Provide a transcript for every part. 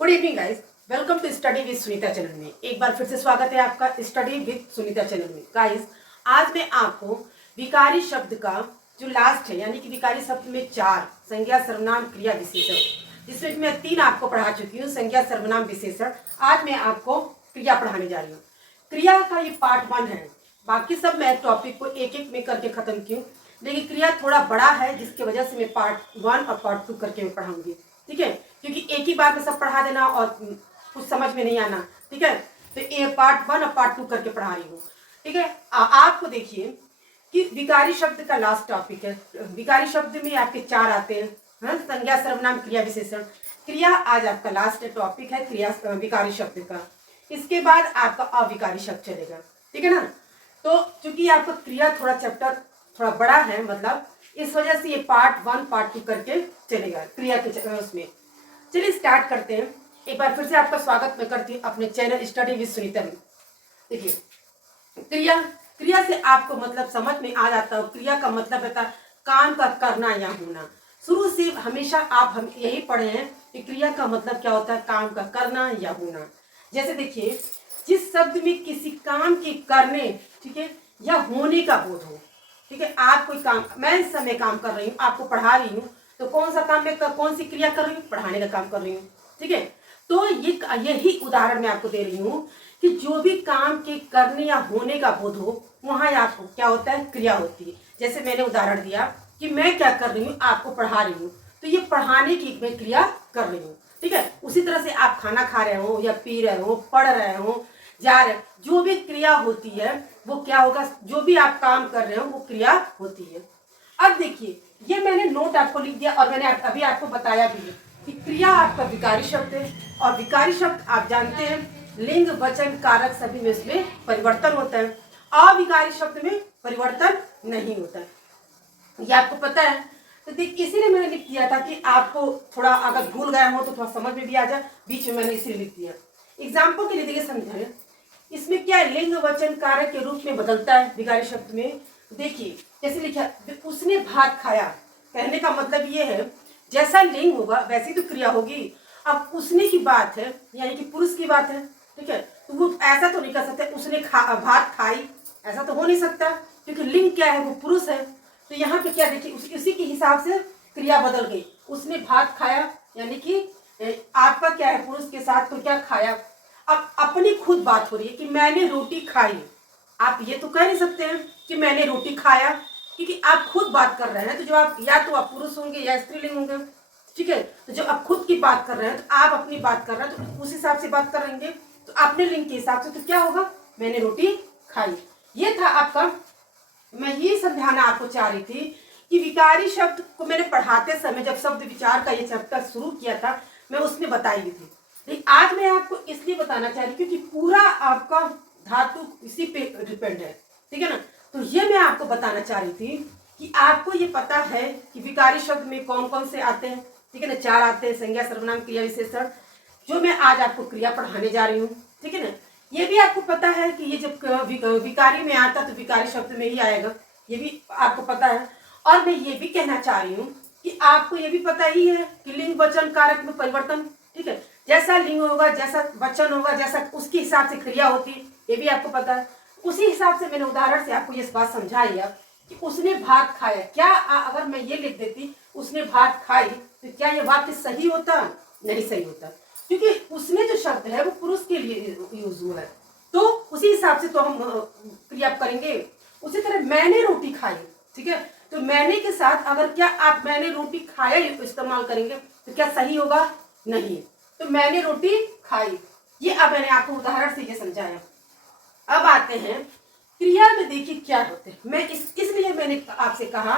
Good evening guys, welcome to study with Sunita channel में। एक बार फिर से स्वागत है आपका स्टडी विद सुनीता चैनल में। गाइस, आज मैं आपको विकारी शब्द का जो लास्ट है, यानी कि विकारी शब्द में 4 संज्ञा, सर्वनाम, क्रिया, विशेषण, जिसमें मैं 3 आपको पढ़ा चुकी हूँ, संज्ञा, सर्वनाम, विशेषण। आज मैं आपको क्रिया पढ़ाने जा रही हूँ। क्रिया का ये पार्ट 1 है। बाकी सब मैं टॉपिक को एक एक में करके खत्म की हूँ, लेकिन क्रिया थोड़ा बड़ा है, जिसकी वजह से मैं पार्ट 1 और पार्ट 2 करके मैं पढ़ाऊंगी। ठीक है, क्योंकि एक ही बार में सब पढ़ा देना और कुछ समझ में नहीं आना। ठीक है, तो ये पार्ट 1 और पार्ट 2 करके पढ़ा रही हूँ। ठीक है, आपको देखिए कि विकारी शब्द का लास्ट टॉपिक है। विकारी शब्द में आपके 4 आते हैं, संज्ञा, सर्वनाम, क्रिया, विशेषण। क्रिया आज आपका लास्ट टॉपिक है, क्रिया विकारी शब्द का। इसके बाद आपका अविकारी शब्द चलेगा। ठीक है ना। तो चूंकि आपका क्रिया थोड़ा चैप्टर थोड़ा बड़ा है, मतलब इस वजह से ये पार्ट 1 पार्ट 2 करके चलेगा क्रिया के उसमें। चलिए स्टार्ट करते हैं। एक बार फिर से आपका स्वागत मैं करती हूँ अपने चैनल स्टडी विद सुनीता में। देखिए, क्रिया से आपको मतलब समझ में आ जाता है। क्रिया का मतलब रहता है काम का करना या होना। शुरू से हमेशा आप हम यही पढ़े हैं कि क्रिया का मतलब क्या होता है, काम का करना या होना। जैसे देखिए, जिस शब्द में किसी काम के करने, ठीक है, या होने का बोध हो। ठीक है, आप कोई काम, मैं इस समय काम कर रही हूँ, आपको पढ़ा रही हूँ, तो कौन सा काम मैं कौन सी क्रिया कर रही हूँ, पढ़ाने का काम कर रही हूँ। ठीक है, तो यही उदाहरण मैं आपको दे रही हूँ कि जो भी काम के करने या होने का बोध हो, वहां आपको क्या होता है, क्रिया होती है। जैसे मैंने उदाहरण दिया कि मैं क्या कर रही हूँ, आपको पढ़ा रही हूँ, तो ये पढ़ाने की मैं क्रिया कर रही हूँ। ठीक है, उसी तरह से आप खाना खा रहे हो या पी रहे हो, पढ़ रहे हो, जा रहे, जो भी क्रिया होती है वो क्या होगा, जो भी आप काम कर रहे हो वो क्रिया होती है। अब देखिए, ये मैंने नोट आपको लिख दिया और मैंने अभी आपको बताया भी है कि क्रिया आपका विकारी शब्द है। और विकारी शब्द आप जानते हैं, लिंग, वचन, कारक सभी में इसमें परिवर्तन होता है। अविकारी शब्द में परिवर्तन नहीं होता है, ये आपको पता है। तो देख, इसीलिए मैंने लिख दिया था कि आपको थोड़ा अगर भूल गए हो तो थोड़ा समझ में भी आ जाए, बीच में मैंने इसीलिए लिख दिया। एग्जाम्पल के लिए देखिए, समझाए इसमें क्या है, लिंग, वचन, कारक के रूप में बदलता है विकारी शब्द में। देखिए, जैसे लिखा, उसने भात खाया, कहने का मतलब ये है जैसा लिंग होगा वैसी तो क्रिया होगी। अब उसने की बात है, यानी कि पुरुष की बात है। ठीक है, तो वो ऐसा तो नहीं कर सकते उसने भात खाई, ऐसा तो हो नहीं सकता, क्योंकि लिंग क्या है, वो पुरुष है। तो यहाँ पे क्या देखिए, उसी के हिसाब से क्रिया बदल गई। उसने भात खाया, यानी कि आपका क्या है, पुरुष के साथ तो क्या खाया। अब अपनी खुद बात हो रही है कि मैंने रोटी खाई। आप ये तो कह नहीं सकते हैं कि मैंने रोटी खाया, क्योंकि आप खुद बात कर रहे हैं। तो जो आप, या तो आप पुरुष होंगे या स्त्रीलिंग होंगे। ठीक है, तो जब आप खुद की बात कर रहे हैं तो आप अपनी बात कर रहे हैं, तो उस हिसाब से बात कर रहेंगे। तो अपने लिंग के हिसाब से तो क्या होगा, मैंने रोटी खाई। ये था आपका, मैं ये समझाना आपको चाह रही थी कि विकारी शब्द को मैंने पढ़ाते समय, जब शब्द विचार का ये चैप्टर शुरू किया था, मैं उसमें बताई भी थी। लेकिन आज मैं आपको इसलिए बताना चाह रही हूँ क्योंकि पूरा आपका धातु इसी पे डिपेंड है। ठीक है ना। तो ये मैं आपको बताना चाह रही थी कि आपको ये पता है कि विकारी शब्द में कौन कौन से आते हैं। ठीक है ना, 4 आते हैं, संज्ञा, सर्वनाम, क्रिया, विशेषण, जो मैं आज आपको क्रिया पढ़ाने जा रही हूँ। ठीक है ना। ये भी आपको पता है कि ये जब विकारी में आता तो विकारी शब्द में ही आएगा, ये भी आपको पता है। और मैं ये भी कहना चाह रही हूँ कि आपको ये भी पता ही है कि लिंग, वचन, कारक में परिवर्तन। ठीक है, जैसा लिंग होगा, जैसा वचन होगा, जैसा उसके हिसाब से क्रिया होती है, ये भी आपको पता है। उसी हिसाब से मैंने उदाहरण से आपको ये बात समझाई है कि उसने भात खाया। क्या अगर मैं ये लिख देती उसने भात खाई, तो क्या ये वाक्य सही होता? नहीं सही होता, क्योंकि उसने जो शब्द है वो पुरुष के लिए यूज हुआ है, तो उसी हिसाब से तो हम क्रिया करेंगे। उसी तरह मैंने रोटी खाई, ठीक है, तो मैंने के साथ अगर क्या आप मैंने रोटी खाया इस्तेमाल करेंगे तो क्या सही होगा? नहीं। तो मैंने रोटी खाई, ये अब मैंने आपको उदाहरण से ये समझाया। अब आते हैं क्रिया में। देखिए क्या होते हैं, मैं इसलिए मैंने आपसे कहा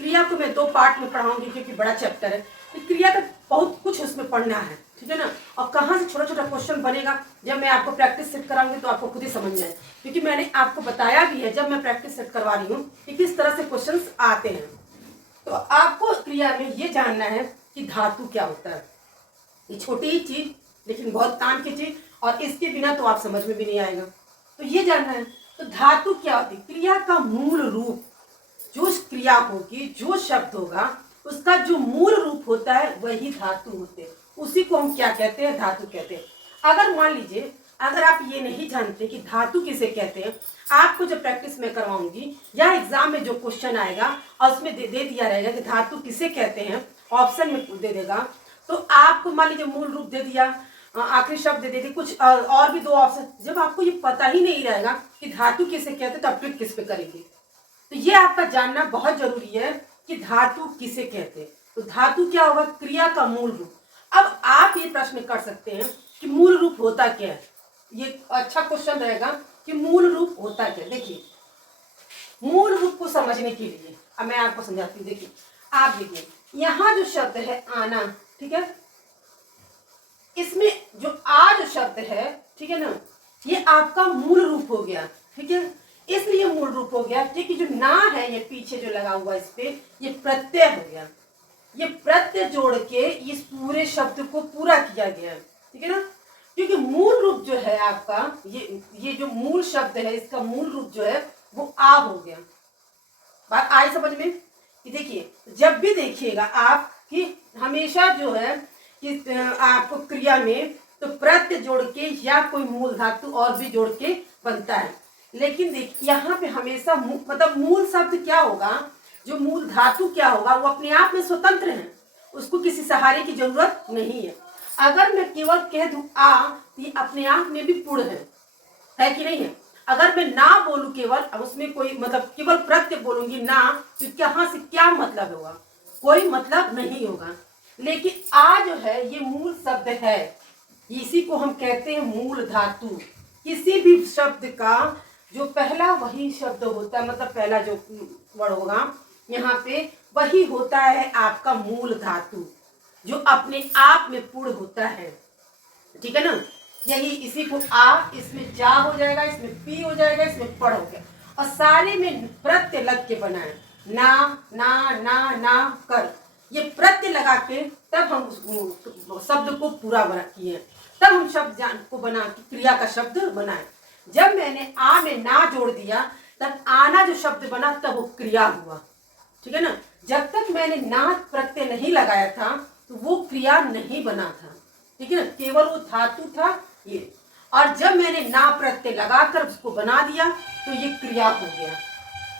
क्रिया को मैं 2 पार्ट में पढ़ाऊंगी क्योंकि बड़ा चैप्टर है। तो क्रिया का बहुत कुछ उसमें पढ़ना है। ठीक है ना। और कहाँ से छोटा छोटा क्वेश्चन बनेगा, जब मैं आपको प्रैक्टिस सेट कराऊंगी तो आपको खुद ही समझ में आए, क्योंकि मैंने आपको बताया भी है जब मैं प्रैक्टिस सेट करवा रही हूँ कि किस तरह से क्वेश्चन आते हैं। तो आपको क्रिया में ये जानना है कि धातु क्या होता है। ये छोटी ही चीज लेकिन बहुत काम की चीज, और इसके बिना तो आप समझ में भी नहीं आएगा। तो ये जानना है। तो धातु क्या होती है? क्रिया का मूल रूप, जो क्रिया होगी, जो शब्द होगा, उसका जो मूल रूप होता है वही धातु होते हैं। उसी को हम क्या कहते हैं, धातु कहते हैं। अगर मान लीजिए अगर आप ये नहीं जानते कि धातु किसे कहते हैं, आपको जो प्रैक्टिस में करवाऊंगी या एग्जाम में जो क्वेश्चन आएगा और उसमें दे दिया रहेगा कि धातु किसे कहते हैं, ऑप्शन में दे देगा, तो आपको मान लीजिए मूल रूप दे दिया, आखिरी शब्द दे दी, कुछ और भी दो ऑप्शन, जब आपको ये पता ही नहीं रहेगा कि धातु किसे कहते हैं तो आप क्लिक किस पे करेंगे। तो ये आपका जानना बहुत जरूरी है कि धातु किसे कहते हैं। तो धातु क्या होगा, क्रिया का मूल रूप। अब आप ये प्रश्न कर सकते हैं कि मूल रूप होता क्या है, ये अच्छा क्वेश्चन रहेगा कि मूल रूप होता क्या। देखिए मूल रूप को समझने के लिए अब मैं आपको समझाती हूँ। देखिए आप देखिए यहाँ जो शब्द है आना, ठीक है, इसमें जो आ जो शब्द है, ठीक है ना, ये आपका मूल रूप हो गया, ठीक है, इसलिए मूल रूप हो गया क्योंकि जो ना है ये पीछे जो लगा हुआ इस पे ये प्रत्यय हो गया, ये प्रत्यय जोड़ के इस पूरे शब्द को पूरा किया गया है, ठीक है ना। क्योंकि मूल रूप जो है आपका ये जो मूल शब्द है इसका मूल रूप जो है वो आ हो गया। बात आई समझ में कि देखिए जब भी देखिएगा आप कि हमेशा जो है कि आपको क्रिया में तो प्रत्यय जोड़ के या कोई मूल धातु और भी जोड़ के बनता है, लेकिन देखिए यहाँ पे हमेशा मतलब मूल शब्द क्या होगा, जो मूल धातु क्या होगा वो अपने आप में स्वतंत्र है, उसको किसी सहारे की जरूरत नहीं है। अगर मैं केवल कह दूं आ तो ये अपने आप में भी पूर्ण है कि नहीं है। अगर मैं ना बोलूं केवल, अब उसमें कोई मतलब केवल प्रत्यय बोलूंगी ना, तो कहाँ से क्या मतलब होगा, कोई मतलब नहीं होगा। लेकिन आ जो है ये मूल शब्द है, इसी को हम कहते हैं मूल धातु। किसी भी शब्द का जो पहला वही शब्द होता है, मतलब पहला जो वर्ड होगा यहाँ पे वही होता है आपका मूल धातु, जो अपने आप में पूर्ण होता है, ठीक है ना। यही इसी को आ, इसमें जा हो जाएगा, इसमें पी हो जाएगा, इसमें पढ़ हो गया, और सारे में प्रत्यय लग के बना है, ना ना ना ना कर, ये प्रत्यय लगा के तब हम शब्द को पूरा बना किए, तब हम शब्द को बना क्रिया का शब्द बनाए। जब मैंने आ में ना जोड़ दिया तब आना जो शब्द बना तब वो क्रिया हुआ, ठीक है ना। जब तक मैंने ना प्रत्यय नहीं लगाया था तो वो क्रिया नहीं बना था, ठीक है ना, केवल वो धातु था ये। और जब मैंने ना प्रत्यय लगाकर उसको बना दिया तो ये क्रिया हो गया।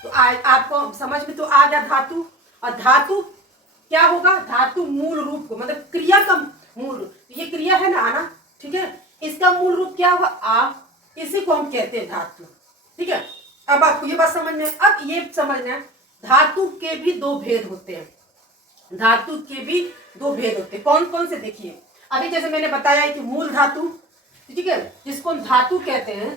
तो आपको समझ में तो आ गया धातु। और धातु क्या होगा, धातु मूल रूप को मतलब क्रिया का मूल रूप, ये क्रिया है ना आना, ठीक है, इसका मूल रूप क्या होगा आ, इसी को हम कहते हैं धातु, ठीक है। अब आपको ये बात समझना है। अब ये समझना है धातु के भी दो भेद होते हैं, धातु के भी दो भेद होते हैं। कौन कौन से, देखिए अभी जैसे मैंने बताया कि मूल धातु, ठीक है, जिसको हम धातु कहते हैं,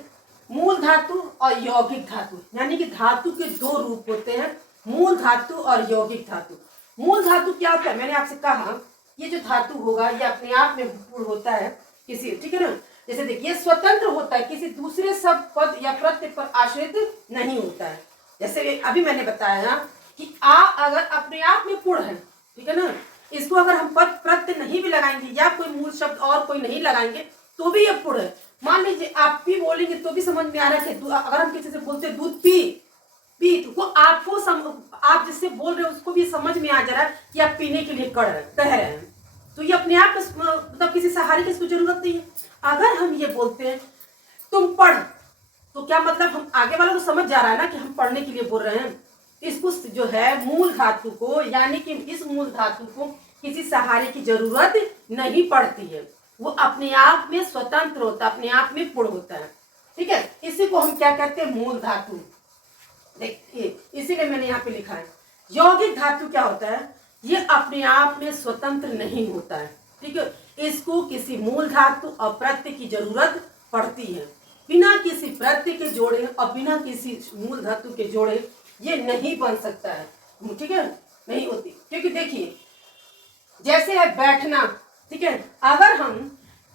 मूल धातु और यौगिक धातु, यानी कि धातु के दो रूप होते हैं, मूल धातु और यौगिक धातु। मूल धातु क्या होता है, मैंने आपसे कहा ये जो धातु होगा ये अपने आप में पूर्ण होता है किसी, ठीक है ना, जैसे देखिए स्वतंत्र होता है, किसी दूसरे शब्द पद या प्रत्यय पर आश्रित नहीं होता है। जैसे अभी मैंने बताया कि आ अगर अपने आप में पूर्ण है, ठीक है ना, इसको अगर हम पद प्रत्यय नहीं भी लगाएंगे या कोई मूल शब्द और कोई नहीं लगाएंगे तो भी ये पूर्ण है। मान लीजिए आप भी बोलेंगे तो भी समझ में आ रहा है कि अगर हम किसी से बोलते हैं दूध पी पी, तो आपको आप जिससे बोल रहे हो उसको भी समझ में आ जा रहा है कि आप पीने के लिए कह रहे हैं, तो ये अपने आप मतलब किसी सहारे की इसको जरूरत नहीं है। अगर हम ये बोलते हैं तुम पढ़, तो क्या मतलब हम आगे वाला को समझ जा रहा है ना कि हम पढ़ने के लिए बोल रहे हैं। इसको जो है मूल धातु को, यानी कि इस मूल धातु को किसी सहारे की जरूरत नहीं पड़ती है, वो अपने आप में स्वतंत्र होता है, अपने आप में पूर्ण होता है, ठीक है। इसी को हम क्या कहते हैं, मूल धातु। देखिए इसीलिए मैंने यहाँ पे लिखा है। यौगिक धातु क्या होता है, ये अपने आप में स्वतंत्र नहीं होता है, ठीक है, इसको किसी मूल धातु और प्रत्यय की जरूरत पड़ती है। बिना किसी प्रत्यय के जोड़े और बिना किसी मूल धातु के जोड़े ये नहीं बन सकता है, ठीक है, नहीं होती। क्योंकि देखिए जैसे है बैठना, ठीक है, अगर हम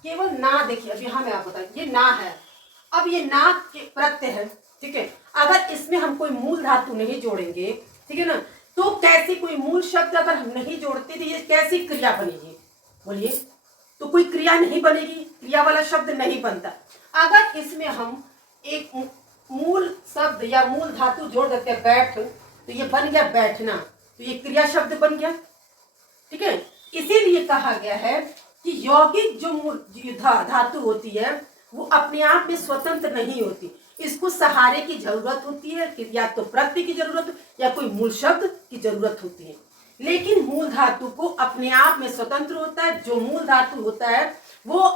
केवल ना, देखिए अब यहाँ मैं आप बताऊं ये ना है, अब ये ना के प्रत्यय है, ठीक है, अगर इसमें हम कोई मूल धातु नहीं जोड़ेंगे, ठीक है ना, तो कैसे कोई मूल शब्द अगर हम नहीं जोड़ते तो ये कैसी क्रिया बनेगी, बोलिए, तो कोई क्रिया नहीं बनेगी, क्रिया वाला शब्द नहीं बनता। अगर इसमें हम एक मूल शब्द या मूल धातु जोड़ देते हैं बैठ, तो ये बन गया बैठना, तो ये क्रिया शब्द बन गया, ठीक है। इसीलिए कहा गया है कि यौगिक जो धातु होती है वो अपने आप में स्वतंत्र नहीं होती, इसको सहारे की जरूरत होती है, कि या तो प्रत्यय की जरूरत या कोई मूल शब्द की जरूरत होती है। लेकिन मूल धातु को अपने आप में स्वतंत्र होता है। जो मूल धातु होता है वो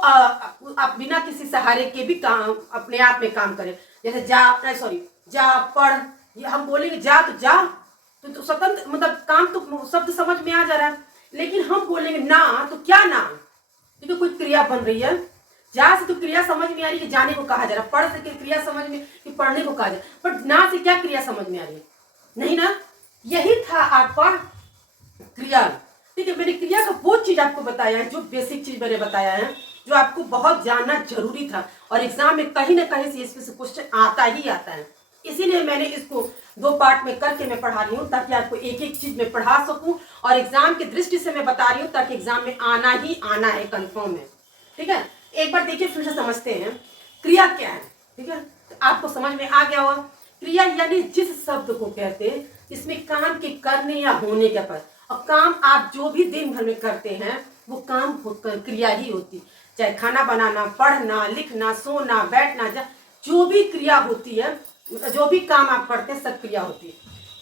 बिना किसी सहारे के भी काम अपने आप में काम करे। जैसे जा, पढ़, ये हम बोलेंगे जा तो जा, तो स्वतंत्र मतलब काम तो शब्द समझ में आ जा रहा है। लेकिन हम बोलेंगे ना, तो क्या ना, क्योंकि कोई क्रिया बन रही है। जा से तो क्रिया समझ में आ रही है कि जाने को कहा जा रहा है, पढ़ से क्रिया समझ में कि पढ़ने को कहा जा रहा है, पर ना से क्या क्रिया समझ में आ रही है? नहीं ना। यही था आपका क्रिया। ठीक है, मैंने क्रिया का वो चीज आपको बताया है, जो बेसिक चीज मैंने बताया है, जो आपको बहुत जानना जरूरी था और एग्जाम में कहीं ना कहीं से इसमें से क्वेश्चन आता ही आता है। इसीलिए मैंने इसको 2 पार्ट में करके मैं पढ़ा रही हूँ, ताकि आपको एक एक चीज में पढ़ा सकूं और एग्जाम की दृष्टि से मैं बता रही हूँ, ताकि एग्जाम में आना ही आना है, कंफर्म है। ठीक है, एक बार देखिए फिर से समझते हैं क्रिया क्या है। ठीक है, तो आपको समझ में आ गया होगा। क्रिया यानी जिस शब्द को कहते हैं इसमें काम के करने या होने के पर, और काम आप जो भी दिन भर में करते हैं वो काम क्रिया ही होती, चाहे खाना बनाना, पढ़ना, लिखना, सोना, बैठना, जो भी क्रिया होती है, जो भी काम आप करते हैं सब क्रिया होती है।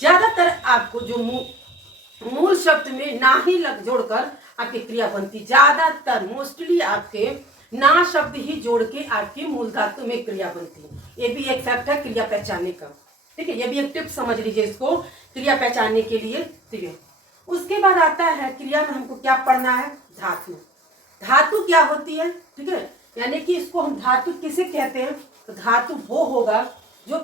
ज्यादातर आपको जो मूल शब्द में ना ही लग जोड़कर आपकी क्रिया बनती, ज्यादातर मोस्टली आपके ना शब्द ही जोड़ के आपकी मूल धातु में क्रिया बनती है। ये भी एक फैक्ट है क्रिया पहचानने का। ठीक है, ये भी एक टिप समझ लीजिए इसको क्रिया पहचानने के लिए। ठीक है, उसके बाद आता है क्रिया में हमको क्या पढ़ना है, धातु। धातु क्या होती है? ठीक है, यानी कि इसको हम धातु किसे कहते हैं? तो धातु वो होगा जो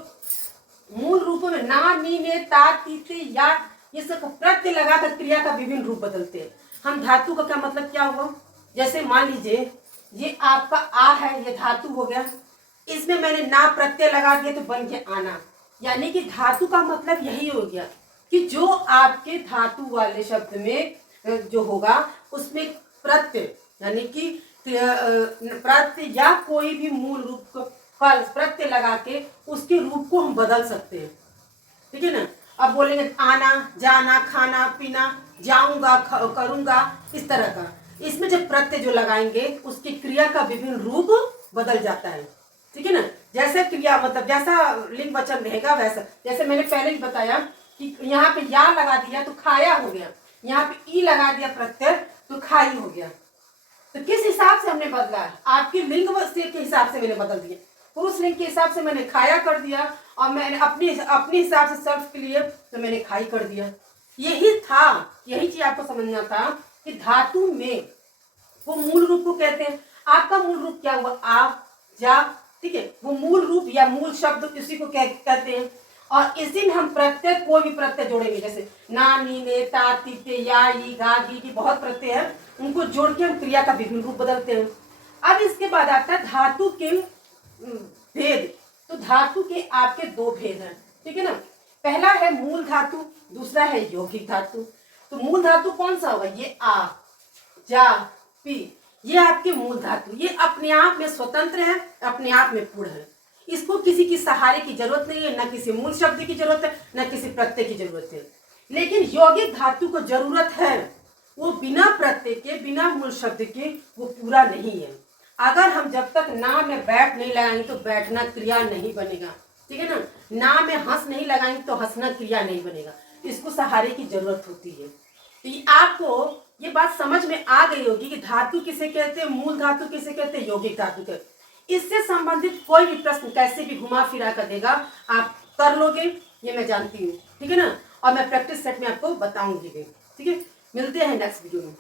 मूल रूपों में ना, नी, ने, ता, ती, ते, या, ये सब प्रत्यय लगाकर क्रिया का विभिन्न रूप बदलते हैं। हम धातु का क्या मतलब क्या हुआ? जैसे मान लीजिए ये आपका आ है, ये धातु हो गया, इसमें मैंने ना प्रत्यय लगा दिया तो बन गया आना। यानी कि धातु का मतलब यही हो गया कि जो आपके धातु वाले शब्द में जो होगा उसमें प्रत्यय, यानी कि प्रत्यय या कोई भी मूल रूप को प्रत्यय लगा के उसके रूप को हम बदल सकते हैं। ठीक है ना। अब बोलेंगे आना, जाना, खाना, पीना, जाऊंगा, करूंगा, इस तरह का। इसमें जब प्रत्यय जो लगाएंगे उसकी क्रिया का विभिन्न रूप बदल जाता है। ठीक है ना। जैसे क्रिया मतलब जैसा लिंग वचन रहेगा वैसा, जैसे मैंने पहले ही बताया कि यहाँ पे या लगा दिया तो खाया हो गया, यहाँ पे ई लगा दिया प्रत्यय तो खाई हो गया। तो किस हिसाब से हमने बदला है? आपके लिंग के हिसाब से मैंने बदल दिया। पुरुष लिंग के हिसाब से मैंने खाया कर दिया और मैंने अपने हिसाब से सर्फ के लिए तो मैंने खाई कर दिया। यही था, यही चीज आपको समझना था कि धातु में वो मूल रूप को कहते हैं। आपका मूल रूप क्या हुआ? आ, जा। ठीक है, वो मूल रूप या मूल शब्द इसी को कहते हैं। और इसी में हम प्रत्यय, कोई भी प्रत्यय जोड़ेंगे, जैसे ना, नी, ने, ता, ती, ते, या, ई, गा, गी की बहुत प्रत्यय है, उनको जोड़ के हम क्रिया का विभिन्न रूप बदलते हैं। अब इसके बाद आता है धातु के भेद। तो धातु के आपके 2 भेद हैं। ठीक है ना। पहला है मूल धातु, दूसरा है यौगिक धातु। तो मूल धातु कौन सा होगा? ये आ, जा, पी, ये आपके मूल धातु, ये अपने आप में स्वतंत्र है, अपने आप में पूर्ण है। इसको किसी की सहारे की जरूरत नहीं है, ना किसी मूल शब्द की जरूरत है, ना किसी प्रत्यय की जरूरत है। लेकिन यौगिक धातु को जरूरत है, वो बिना प्रत्यय के, बिना मूल शब्द के वो पूरा नहीं है। अगर हम जब तक ना में बैठ नहीं लगाएंगे तो बैठना क्रिया नहीं बनेगा। ठीक है ना। ना में हंस नहीं लगाएंगे तो हंसना क्रिया नहीं बनेगा। इसको सहारे की जरूरत होती है। तो आपको ये बात समझ में आ गई होगी कि धातु किसे कहते हैं, मूल धातु किसे कहते हैं, यौगिक धातु कहते हैं। इससे संबंधित कोई भी प्रश्न कैसे भी घुमा फिरा कर देगा आप कर लोगे, ये मैं जानती हूँ। ठीक है ना। और मैं प्रैक्टिस सेट में आपको बताऊंगी भी। ठीक है, मिलते हैं नेक्स्ट वीडियो में।